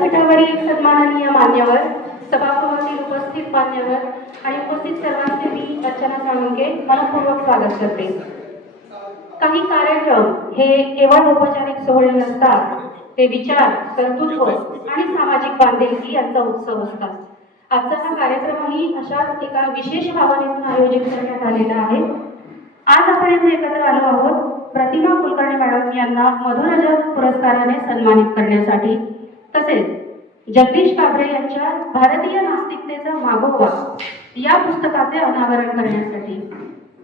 व्यासपीठावरील सन्माननीय मान्यवर, सभागृहातील उपस्थित मान्यवर आणि उपस्थित सर्वांचे मी अर्चना साळुंखे मनपूर्वक स्वागत करते. काही कार्यक्रम हे केवळ औपचारिक सोहळे नसतात, ते विचार, कर्तृत्व आणि सामाजिक बांधिलकी यांचा उत्सव असतात. आजचा हा कार्यक्रमही अशाच एका विशेष भावनेतून आयोजित करण्यात आलेला आहे. आज आपण येथे एकत्र आलो आहोत प्रतिमा कुलकर्णी मॅडम यांना मधुरजत पुरस्काराने सन्मानित करण्यासाठी, तसेच जगदीश काबरे यांच्या भारतीय नास्तिकतेचा मागोवा या पुस्तकाचे अनावरण करण्यासाठी,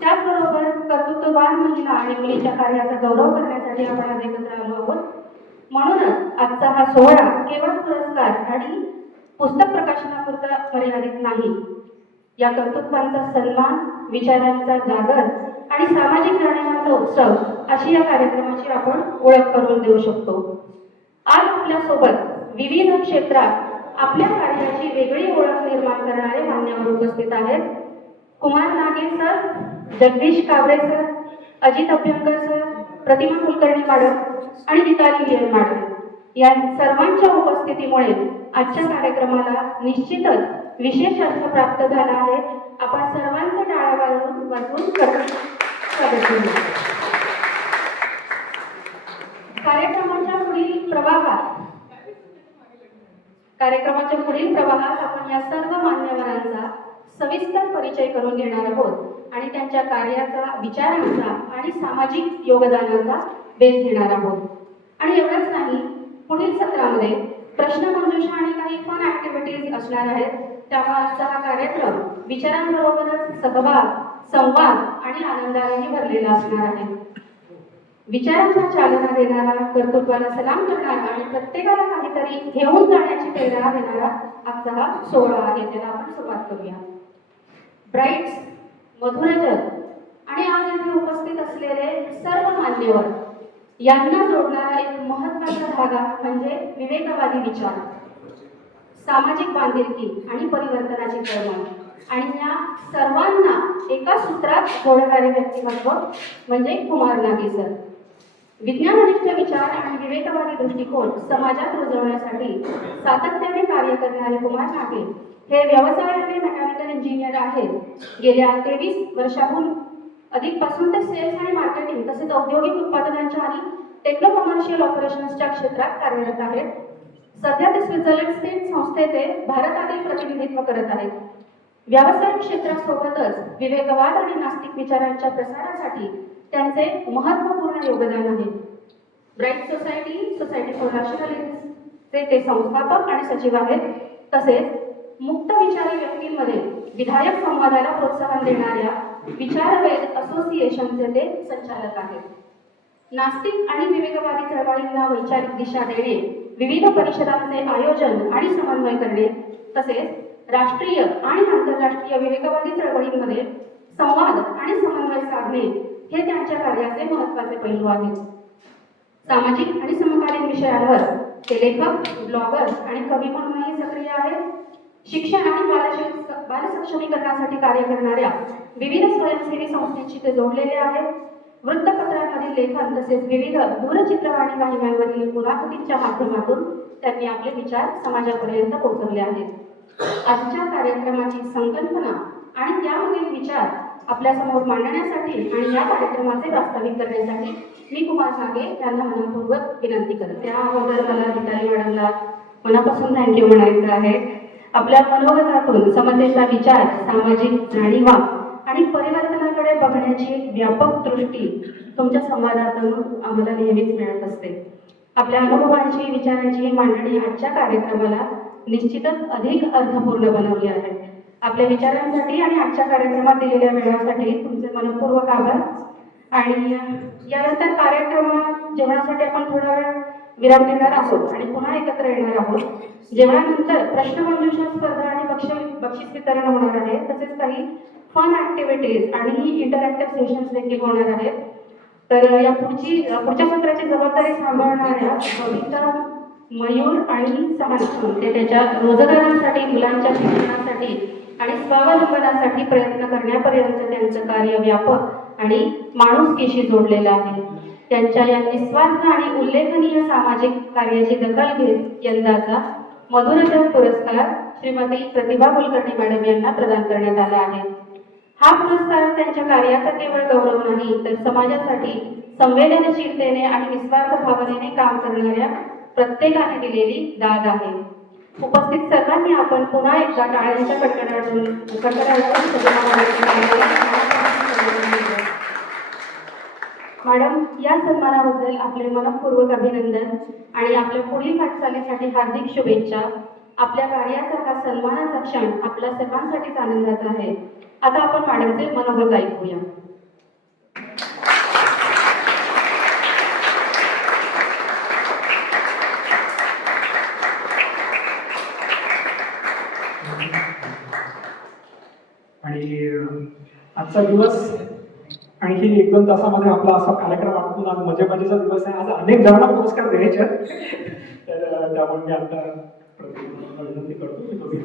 त्याचबरोबर कर्तृत्ववान महिला आणि मुलीच्या कार्याचा गौरव करण्यासाठी आपण आज एकत्र आलो आहोत. म्हणूनच आजचा हा सोहळा केवळ पुरस्कार आणि पुस्तक प्रकाशनापुरता मर्यादित नाही. या कर्तृत्वांचा सन्मान, विचारांचा जागर आणि सामाजिक जाणीवांचा उत्सव अशी या कार्यक्रमाची आपण ओळख करून देऊ शकतो. आज आपल्यासोबत विविध क्षेत्रात आपल्या कार्याची वेगळी ओळख निर्माण करणारे मान्यवर उपस्थित आहेत. Kumar Nage sir, Jagdish Kabre sir, Ajit Abhyankar sir, Pratima Kulkarni madam आणि गीताली लियर मॅडम या सर्वांच्या उपस्थितीमुळे आजच्या कार्यक्रमाला निश्चितच विशेष अर्थ प्राप्त झाला आहे. आपण सर्वांचे टाळ्या वाजवून स्वागत करू. कार्यक्रमाच्या पुढील प्रवाहात आपण या सर्व मान्यवरांचा सविस्तर परिचय करून घेणार आहोत आणि त्यांच्या कार्याचा, विचारांचा आणि सामाजिक योगदानाचा वेध घेणार आहोत. आणि एवढंच नाही, पुढील सत्रामध्ये प्रश्नमंजुषा आणि काही फन ऍक्टिव्हिटीज असणार आहेत. त्यामुळे आजचा हा कार्यक्रम विचारांबरोबरच सहभाग, संवाद आणि आनंदानेही भरलेला असणार आहे. विचारांना चालना देणारा, कर्तृत्वाला सलाम करणारा आणि प्रत्येकाला काहीतरी घेऊन जाण्याची प्रेरणा देणारा आजचा हा सोहळा आहे. त्याला आपण सुरुवात करूया. ब्राईट्स, मधुरजत आणि आज येथे उपस्थित असलेले सर्व मान्यवर यांना जोडणारा एक महत्त्वाचा धागा म्हणजे विवेकवादी विचार, सामाजिक बांधिलकी आणि परिवर्तनाची चळवळ. आणि या सर्वांना एका सूत्रात जोडणारे व्यक्तिमत्व म्हणजे कुमार नागे सर. विज्ञाननिष्ठ विचार आणि विवेकवादी दृष्टिकोन समाजात रुजवण्यासाठी सातत्याने कार्य करणारे कुमार नागे हे व्यवसायाने मेकॅनिकल इंजिनियर आहेत. गेल्या 23 वर्षाहून अधिकपासून ते सेल्स आणि मार्केटिंग तसेच औद्योगिक उत्पादनांच्या आणि टेक्नो कमर्शियल ऑपरेशन्सच्या क्षेत्रात कार्यरत आहेत. सध्या ते स्वित्झर्लंड स्टेट संस्थेचे भारतातील प्रतिनिधित्व करत आहेत. व्यावसायिक क्षेत्रासोबतच विवेकवाद आणि नास्तिक विचारांच्या प्रसारासाठी त्यांचे महत्त्वपूर्ण योगदान आहे. ब्राईट सोसायटी फॉर रॅशनॅलिटीचे ते संस्थापक आणि सचिव आहेत. तसेच मुक्त विचारी व्यक्तींमध्ये विधायक संवादाला प्रोत्साहन देणाऱ्या विचारवेध असोसिएशनचे ते संचालक आहेत. नास्तिक आणि विवेकवादी चळवळींना वैचारिक दिशा देणे, विविध परिषदांचे आयोजन आणि समन्वय करणे, तसेच राष्ट्रीय आणि आंतरराष्ट्रीय विवेकवादी चळवळींमध्ये संवाद आणि समन्वय साधणे हे त्यांच्या कार्याचे महत्त्वाचे पैलू आहेत. सामाजिक आणि समकालीन विषयांवर ते लेखक, ब्लॉगर आणि कवी म्हणूनही सक्रिय आहेत. शिक्षण आणि बालसक्षमीकरणासाठी कार्य करणाऱ्या विविध स्वयंसेवी संस्थांशी ते जोडलेले आहेत. वृत्तपत्रांमधील लेखन तसेच विविध दूरचित्रवाणी वाहिन्यांवरील मुलाखतींच्या माध्यमातून त्यांनी आपले विचार समाजापर्यंत पोहोचवले आहेत. आजच्या कार्यक्रमाची संकल्पना आणि त्यामधील विचार आपल्यासमोर मांडण्यासाठी आणि या कार्यक्रमाचे प्रास्ताविक करण्यासाठी मी कुमार नागे यांना मनपूर्वक विनंती करते. त्या अगोदर मला गीताली मॅडमला मनापासून थँक्यू म्हणायचं आहे. आपल्या मनोगतातून समतेचा विचार, सामाजिक जाणीवा आणि परिवर्तनाकडे बघण्याची व्यापक दृष्टी तुमच्या संवादातून आम्हाला नेहमीच मिळत असते. आपल्या अनुभवांची, विचारांची मांडणी आजच्या कार्यक्रमाला निश्चितच अधिक अर्थपूर्ण बनवली आहे. आपल्या विचारांसाठी आणि आजच्या कार्यक्रमात दिलेल्या वेळासाठी तुमचे मनपूर्वक आभार. आणि यानंतर जेवणासाठी आपण थोडा वेळ विराम देणार आहोत आणि पुन्हा एकत्र येणार आहोत. जेवणानंतर प्रश्नमंजुषा स्पर्धा आणि बक्षीस वितरण होणार आहे. तसेच काही फन ऍक्टिव्हिटीज आणि इंटरॅक्टिव्ह सेशन्स देखील होणार आहेत. तर या पुढच्या सत्राची जबाबदारी सांभाळणाऱ्या बबिता, मयूर आणि समान ते त्याच्या रोजगारासाठी, मुलांच्या शिक्षणासाठी आणि स्वावलंबनासाठी प्रयत्न करण्यापर्यंत त्यांचं कार्य व्यापक आणि माणुसकीशी जोडलेलं आहे. त्यांच्या या निस्वार्थ आणि उल्लेखनीय सामाजिक कार्याची दखल घेत यंदाचा मधुरजग पुरस्कार श्रीमती प्रतिभा कुलकर्णी मॅडम यांना प्रदान करण्यात आला आहे. हा पुरस्कार त्यांच्या कार्याचा केवळ गौरव नाही, तर समाजासाठी संवेदनशीलतेने आणि निस्वार्थ भावनेने काम करणाऱ्या प्रत्येकाने दिलेली दाद आहे. उपस्थित सर्वांनी आपण पुन्हा एकदा टाळ्यांच्या मॅडम, या सन्मानाबद्दल आपले मनपूर्वक अभिनंदन आणि आपल्या पुढील वाटचालीसाठी हार्दिक शुभेच्छा. आपल्या कार्याचा हा सन्मानाचा क्षण आपल्या सर्वांसाठीच आनंदाचा आहे. आता आपण मॅडमचे मनोगत ऐकूया. आणि आजचा दिवस आणखी 1-2 तासामध्ये आपला असा कार्यक्रम आटपून आज मजेचा दिवस आहे. आज अनेक जणांना पुरस्कार द्यायचे आहेत. तर त्यामुळे मी आता विनंती करतो की